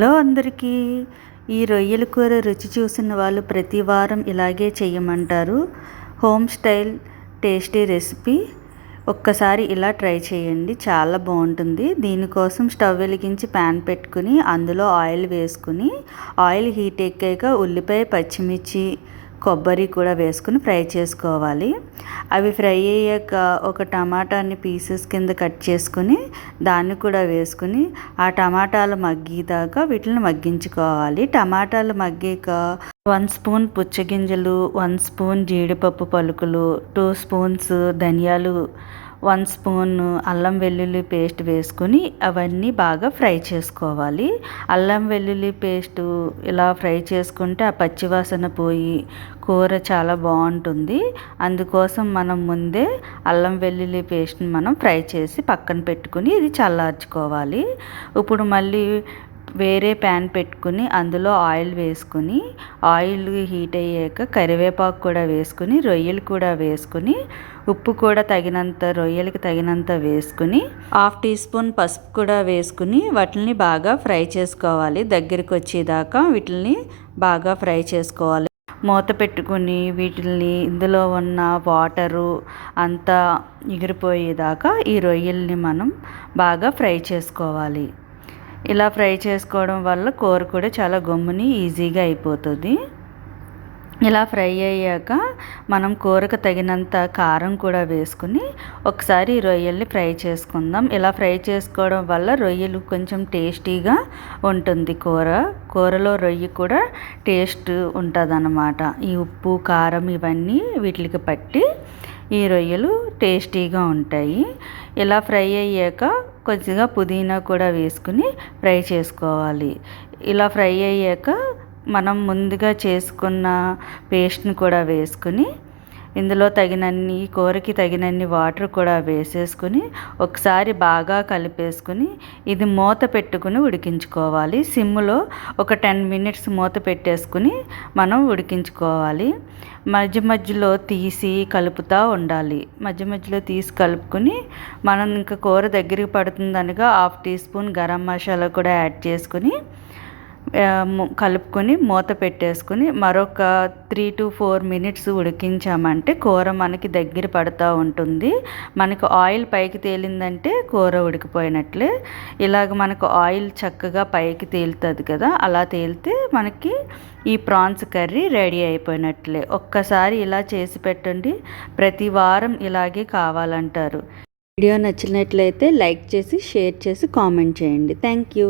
Hello అందరికీ. ఈ రొయ్యల కూర రుచి చూసిన వాళ్ళు ప్రతి వారం ఇలాగే చేయమంటారు హోమ్ స్టైల్ టేస్టీ రెసిపీ. ఒక్కసారి ఇలా ట్రై చేయండి చాలా బాగుంటుంది. దీనికోసం స్టవ్ వెలిగించి ప్యాన్ పెట్టుకుని అందులో ఆయిల్ వేసుకుని ఆయిల్ హీట్ ఎక్కాక ఉల్లిపాయ పచ్చిమిర్చి కొబ్బరి కూడా వేసుకుని ఫ్రై చేసుకోవాలి. అవి ఫ్రై అయ్యాక ఒక టమాటాని పీసెస్ కింద కట్ చేసుకుని దాన్ని కూడా వేసుకుని ఆ టమాటాలు మగ్గిదాకా వీటిని మగ్గించుకోవాలి. టమాటాలు మగ్గాక వన్ స్పూన్ పుచ్చగింజలు వన్ స్పూన్ జీడిపప్పు పలుకులు టూ స్పూన్స్ ధనియాలు వన్ స్పూన్ అల్లం వెల్లుల్లి పేస్ట్ వేసుకొని అవన్నీ బాగా ఫ్రై చేసుకోవాలి. అల్లం వెల్లుల్లి పేస్టు ఇలా ఫ్రై చేసుకుంటే ఆ పచ్చివాసన పోయి కూర చాలా బాగుంటుంది. అందుకోసం మనం ముందే అల్లం వెల్లుల్లి పేస్ట్ని మనం ఫ్రై చేసి పక్కన పెట్టుకుని ఇది చల్లార్చుకోవాలి. ఇప్పుడు మళ్ళీ వేరే ప్యాన్ పెట్టుకుని అందులో ఆయిల్ వేసుకుని ఆయిల్ హీట్ అయ్యాక కరివేపాకు కూడా వేసుకుని రొయ్యలు కూడా వేసుకుని ఉప్పు కూడా తగినంత రొయ్యలకి తగినంత వేసుకుని హాఫ్ టీ స్పూన్ పసుపు కూడా వేసుకుని వాటిని బాగా ఫ్రై చేసుకోవాలి. దగ్గరికి వచ్చేదాకా వీటిని బాగా ఫ్రై చేసుకోవాలి. మూత పెట్టుకుని వీటిని ఇందులో ఉన్న వాటరు అంతా ఎగిరిపోయేదాకా ఈ రొయ్యల్ని మనం బాగా ఫ్రై చేసుకోవాలి. ఇలా ఫ్రై చేసుకోవడం వల్ల కూర కూడా చాలా గమ్ముని ఈజీగా అయిపోతుంది. ఇలా ఫ్రై అయ్యాక మనం కూరకు తగినంత కారం కూడా వేసుకుని ఒకసారి రొయ్యల్ని ఫ్రై చేసుకుందాం. ఇలా ఫ్రై చేసుకోవడం వల్ల రొయ్యలు కొంచెం టేస్టీగా ఉంటుంది కూర. కూరలో రొయ్య కూడా టేస్ట్ ఉంటుంది అన్నమాట ఈ ఉప్పు కారం ఇవన్నీ వీటికి పట్టి ఈ రొయ్యలు టేస్టీగా ఉంటాయి. ఇలా ఫ్రై అయ్యాక కొద్దిగా పుదీనా కూడా వేసుకుని ఫ్రై చేసుకోవాలి. ఇలా ఫ్రై అయ్యాక మనం ముందుగా చేసుకున్న పేస్ట్ని కూడా వేసుకుని ఇందులో తగినన్ని కూరకి తగినన్ని వాటర్ కూడా వేసేసుకుని ఒకసారి బాగా కలిపేసుకుని ఇది మూత పెట్టుకుని ఉడికించుకోవాలి. సిమ్లో ఒక టెన్ మినిట్స్ మూత పెట్టేసుకుని మనం ఉడికించుకోవాలి. మధ్య మధ్యలో తీసి కలుపుతూ ఉండాలి. మధ్య మధ్యలో తీసి కలుపుకొని మనం ఇంకా కూర దగ్గరికి పడుతుందనగా half tea spoon garam masala కూడా యాడ్ చేసుకుని కలుపుకొని మూత పెట్టేసుకుని మరొక త్రీ టు ఫోర్ మినిట్స్ ఉడికించామంటే కూర మనకి దగ్గర పడుతూ ఉంటుంది. మనకు ఆయిల్ పైకి తేలిందంటే కూర ఉడికిపోయినట్లే. ఇలాగ మనకు ఆయిల్ చక్కగా పైకి తేలుతుంది కదా అలా తేలితే మనకి ఈ ప్రాన్స్ కర్రీ రెడీ అయిపోయినట్లే. ఒక్కసారి ఇలా చేసి పెట్టండి. ప్రతి వారం ఇలాగే కావాలంటారు. వీడియో నచ్చినట్లయితే లైక్ చేసి షేర్ చేసి కామెంట్ చేయండి. Thank you